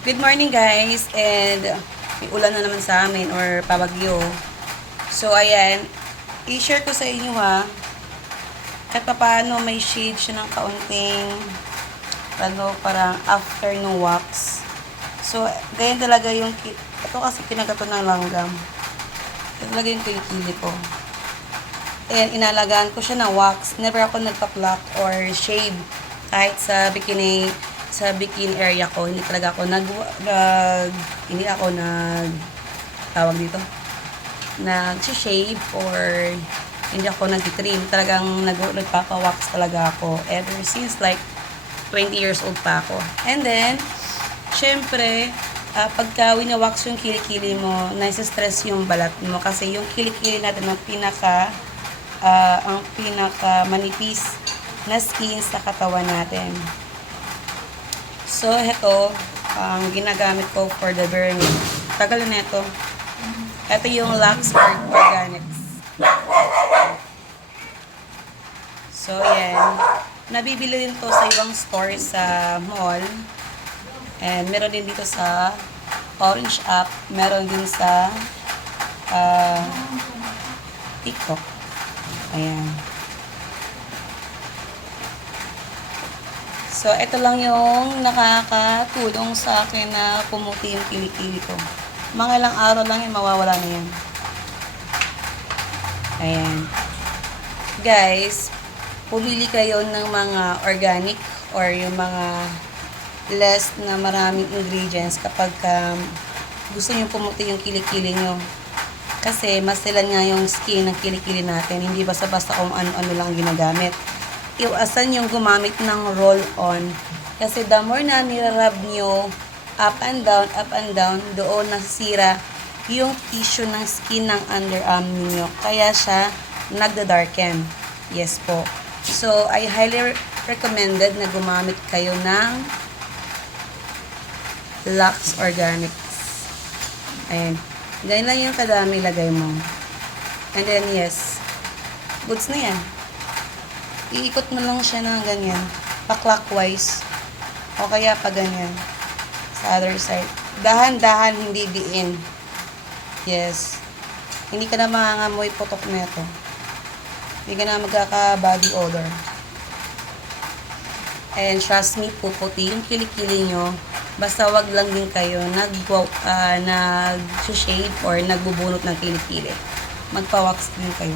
Good morning guys, and may ulan na naman sa amin or pabagyo. So ayan, i-share ko sa inyo ha, kahit paano may shade siya ng kaunting parang after no wax. So ganyan talaga yung ito kasi kinagato ng langgam. Ito talaga yung kilikili ko. And inalagaan ko siya ng wax. Never ako nagpa-pluck or shave kahit sa bikini area ko. Hindi talaga ako tawag dito, nag-shave or hindi ako nag-trim. Talagang nagpapa-wax talaga ako ever since like 20 years old pa ako. And then syempre, pagka wina-wax yung kilikili mo, nasa-stress yung balat mo kasi yung kilikili natin ang pinaka manipis na skin sa katawan natin. So, ito, ang ginagamit ko for the burning. Tagal na ito. Ito yung Lux Organics. So, yan. Nabibili din to sa ibang store sa mall. And meron din dito sa Orange App. Meron din sa TikTok. Ayan. So, ito lang yung nakakatulong sa akin na pumuti yung kilikili ko. Mga ilang araw lang yan, mawawala na yan. Ayan. Guys, pumili kayo ng mga organic or yung mga less na maraming ingredients kapag gusto nyo pumuti yung kilikili nyo. Kasi maselan nga yung skin ng kilikili natin. Hindi basta-basta kung ano-ano lang ginagamit. Iwasan yung gumamit ng roll-on. Kasi the more na nirarab nyo up and down, doon nasisira yung tissue ng skin ng underarm niyo. Kaya siya nagda-darken. Yes po. So, I highly recommended na gumamit kayo ng Lux Organics. Ayan. Ganyan lang yung kadami lagay mo. And then, yes. Goods na yan. Iikot mo lang siya ng ganyan. Pa-clockwise. O kaya pa ganyan. Sa other side. Dahan-dahan, hindi diin. Yes. Hindi ka na mangangamoy putok na ito. Hindi ka na magkaka-body odor. And trust me, puputi yung kilikili nyo. Basta wag lang din kayo nag-shave or nagbubunot ng kilikili. Magpa-wax din kayo.